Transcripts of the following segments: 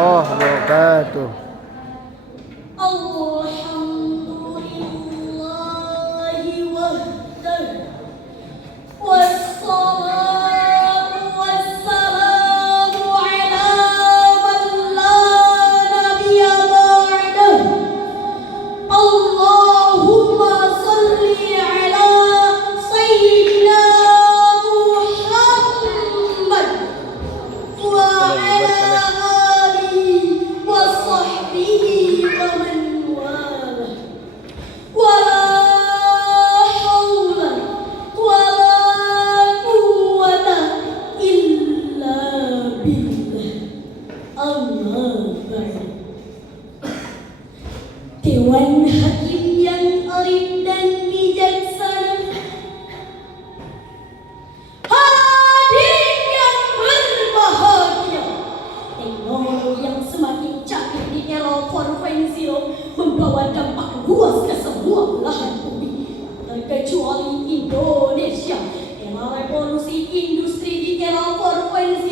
warahmatullahi wabarakatuh. Alhamdulillahi wahdah wassalatu wassalamu ala man la nabiyya ba'dah. Allahumma salli ala sayyidina Muhammad wa ala alihi wa sahbihi wa man walah. Wa la hawla wa la quwwata illa billah. Amma ba'd. Dewan Hakim yang arif dan bijaksana, hadirin yang berbahagia, teknologi yang semakin canggih di era 4.0 membawa dampak luas ke semua belahan bumi, terkecuali Indonesia. Era revolusi industri di era 4.0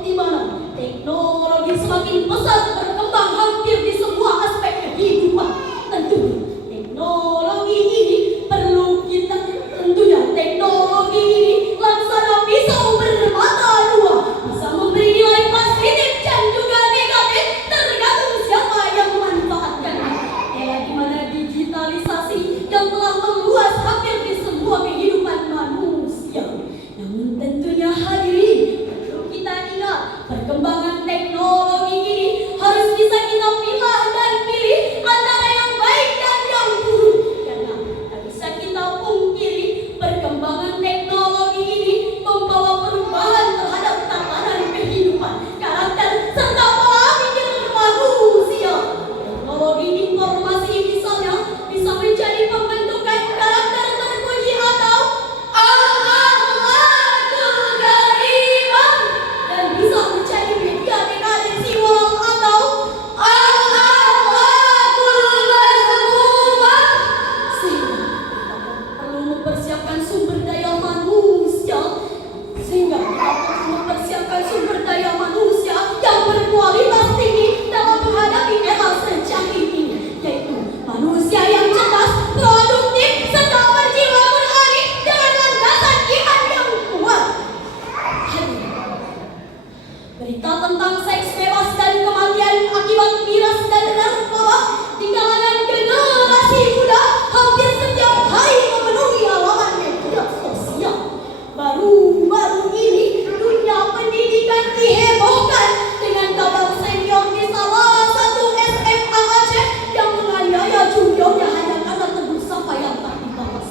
di mana teknologi semakin pesat berkembang hampir di semua aspek kehidupan. Tentunya teknologi ini perlu kita, teknologi ini laksana pisau bermata dua, bisa memberi nilai positif dan juga negatif tergantung siapa yang memanfaatkannya. Era di mana digitalisasi yang telah meluas hampir di semua kehidupan manusia. Namun tentunya hadirin, perlu kita ingat perkembangan teknologi ini harus bisa kita pilah dan pilih antara yang baik dan yang buruk, karena tak bisa kita pungkiri perkembangan teknologi ini membawa perubahan terhadap tatanan kehidupan, karakter, serta pola pikir manusia. Teknologi informasi misalnya bisa menjadi pembentukan karakter terpuji atau akhlakul karimah, dan bisa menjadi media dekadensi moral atau akhlakul mazmumah. Sehingga kita perlu mempersiapkan sumber daya manusia, yang berkualitas tinggi dalam menghadapi era secanggih ini, yaitu manusia yang cerdas, produktif, serta berjiwa berani dengan landasan iman yang kuat. Berita tentang seks bebas dan kematian akibat miras dan narkoba di kalangan generasi muda hampir setiap hari memenuhi halaman media sosial. Baru-baru ini dunia pendidikan dihebohkan dengan kabar senior di salah satu SMA Aceh yang menganiaya juniornya hanya karena tegur sapa yang tak dibalas.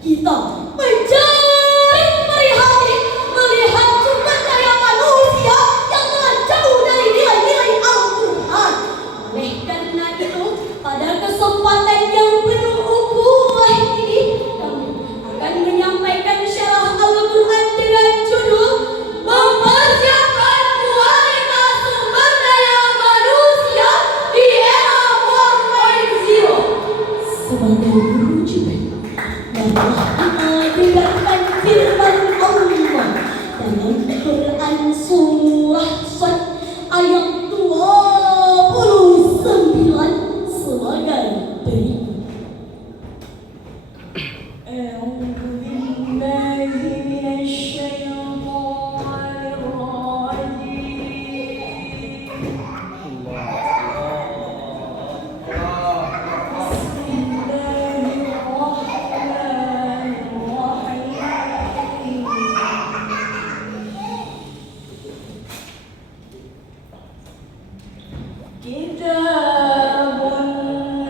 Kita menjadi prihatin melihat sumber daya manusia yang telah jauh dari nilai-nilai Al-Quran. Oleh karena itu, pada kesempatan yang penuh ukhuwah ini, kami akan menyampaikan syarah Al-Quran dengan judul Mempersiapkan Kualitas Sumber Daya Manusia di Era 4.0 sebagai rujukan. Marilah kita dengarkan firman Allah dalam Quran surah Sad ayat 29 sebagai berikut. A'udzu billahi minasyaitonir rajim. Kitabun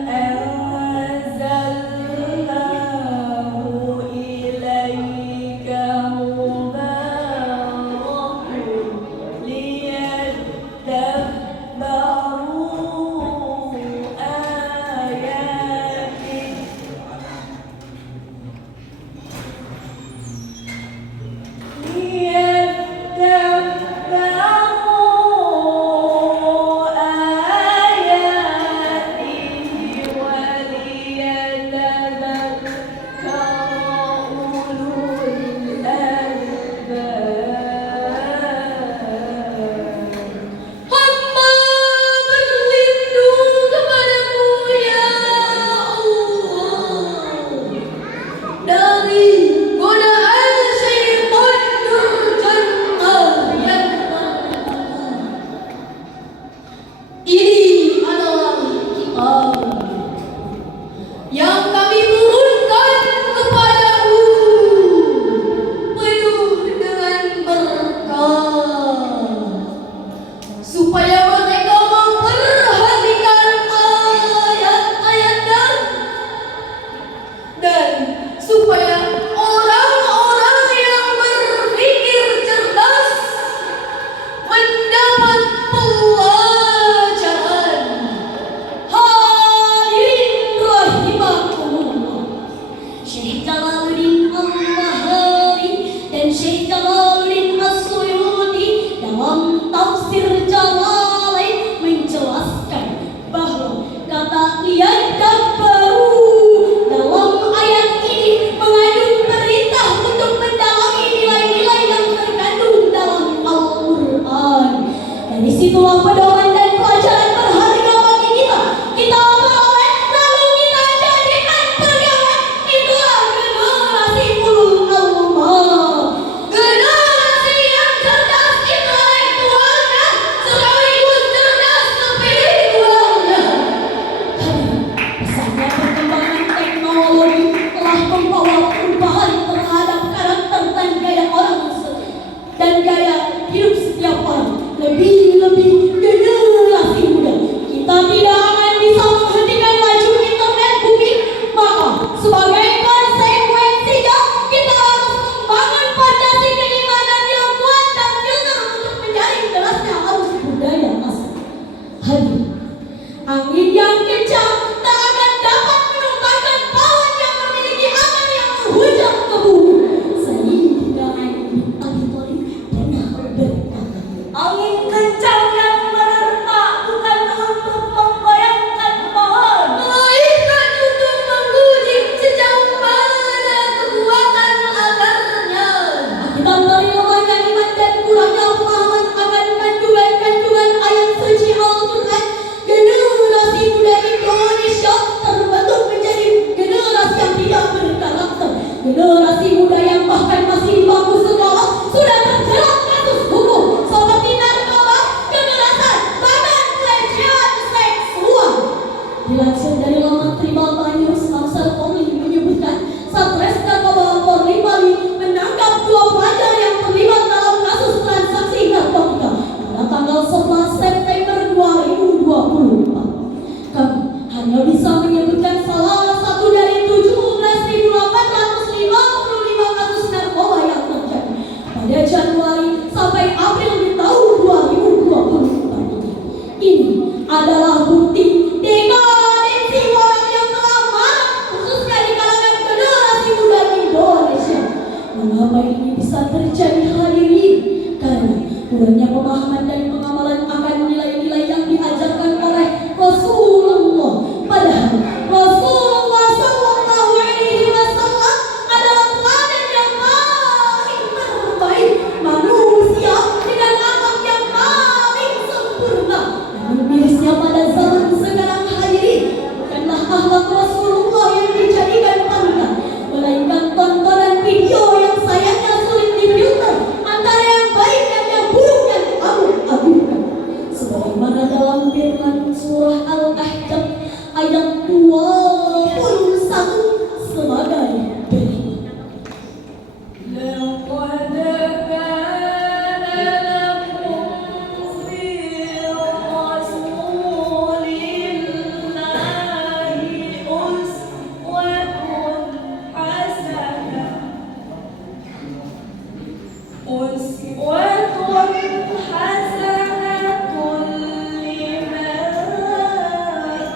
anzalnahu ilaika mubarakun liyadabbaru ayatih. Liyadabbaru ayatih supaya mereka memperhatikan ayat-ayatnya, dan supaya orang-orang yang berpikir cerdas mendapat pelajaran. Hadirin rahimakumullah, Syekh Jalaluddin Al-Bahari dan Syekh Jalaluddin As-Suyuti dalam tafsir Jalalain menjelaskan bahwa kata yadabbaru dalam ayat ini mengandung perintah untuk mendalami nilai-nilai yang terkandung dalam Al-Quran. Dari situlah pedoman dan pelajaran berharga bagi kita. Kita peroleh lalu kita jadikan pegangan. Itulah generasi ulul albab, generasi yang cerdas intelektualnya sekaligus cerdas spiritualnya. Pesatnya perkembangan teknologi telah membawa perubahan terhadap karakter dan gaya hidup setiap orang. Lebih-lebih generasi muda. Kita tidak akan bisa menghentikan laju internet bumi, maka sebagai konsekuensinya kita harus membangun fondasi keimanan yang kuat dan filter untuk menjaring derasnya arus budaya asing. Hadir, angin yang kencang tak akan dapat menumpahkan pohon yang memiliki akar yang menghujam ke bumi. Sayyidina Ali bin Abi Thalib pernah berkata, angin kencang yang menerpa bukan untuk menggoyangkan pohon, melainkan untuk menguji sejauh mana kekuatan akarnya. Akibat dari lemahnya iman dan kurangnya pemahaman akan kandungan-kandungan ayat suci Al-Quran, generasi muda Indonesia terbentuk menjadi generasi yang tidak berkarakter. Generasi muda yang bahkan masih di bangku sekolah sudah terjerat kasus hukum seperti narkoba, kekerasan, bahkan pelecehan seksual. Dilansir dari laman Tribal News, Samsel Polri menyebutkan Satres Narkoba Polri Bali menangkap 2 pelajar yang terlibat dalam kasus transaksi narkotika pada tanggal 11 September 2024. Kami hanya bisa menyebutkan salah satu dari 17.855 kasus narkoba yang terjadi pada Januari sampai April di tahun 2024 ini. Ini adalah bukti dekadensi orang yang telah marak, khususnya di kalangan generasi muda Indonesia. Mengapa ini bisa terjadi, hadirin? Karena kurangnya pemahaman dan pengamalan akan nilai-nilai yang diajarkan oleh Rasulullah. Padahal Rasulullah Sallallahu Alaihi Wasallam adalah teladan yang paling terbaik manusia dengan akhlak yang paling sempurna. Namun mirisnya pada zaman sekarang, hadirin, bukanlah akhlak Rasulullah yang dijadikan panutan, melainkan tontonan video yang sayangnya sulit difilter antara yang baik dan yang buruk yang diagung-agungkan. Sebagaimana dalam firman surah Al-Ahzab ayat 21 sebagai berikut. Laqad kana lakum fi Rasulillahi uswatun hasanah. Uswatun hasanatun liman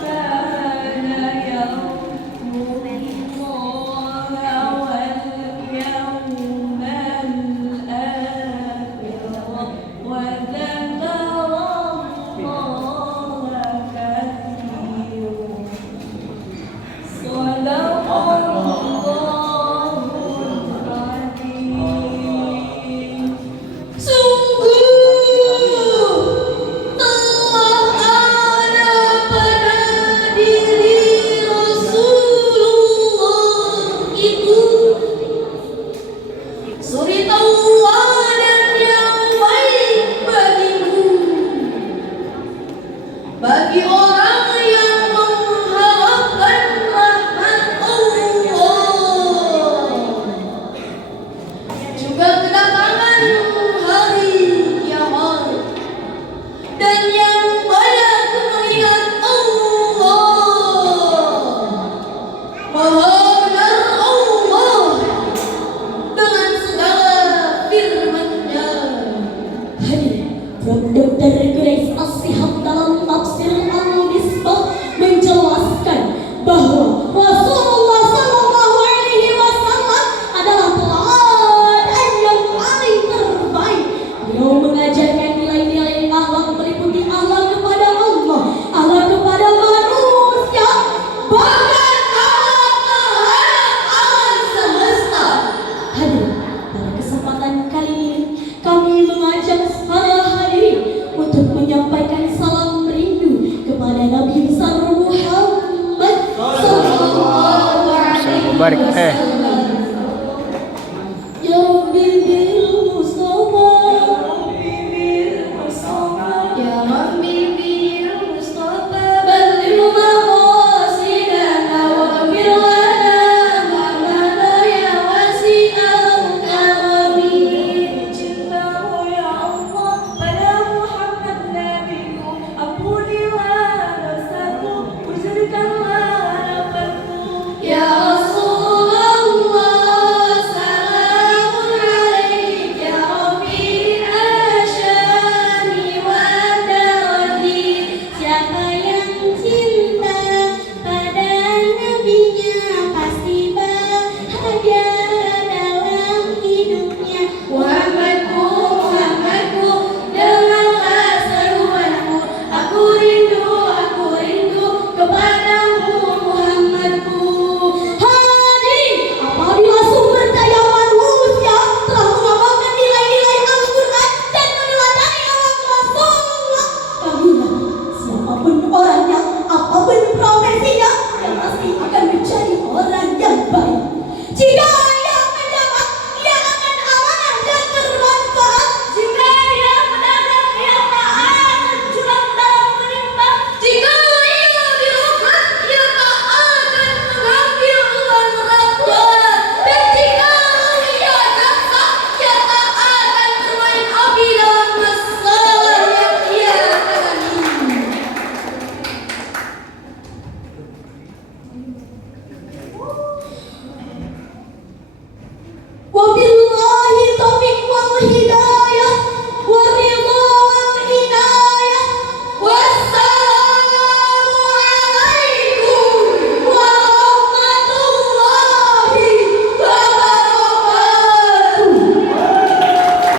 kana yarjullaha wal yawmal akhir wa dzakarallaha katsiran. Shadaqallahul adzim. Sungguh telah ada pada diri Rasulullah itu suri tauladan yang baik bagimu, bagi orang yang mengharapkan rahmat Allah. Juga kedatangan hari kiamat dan Tubarikale.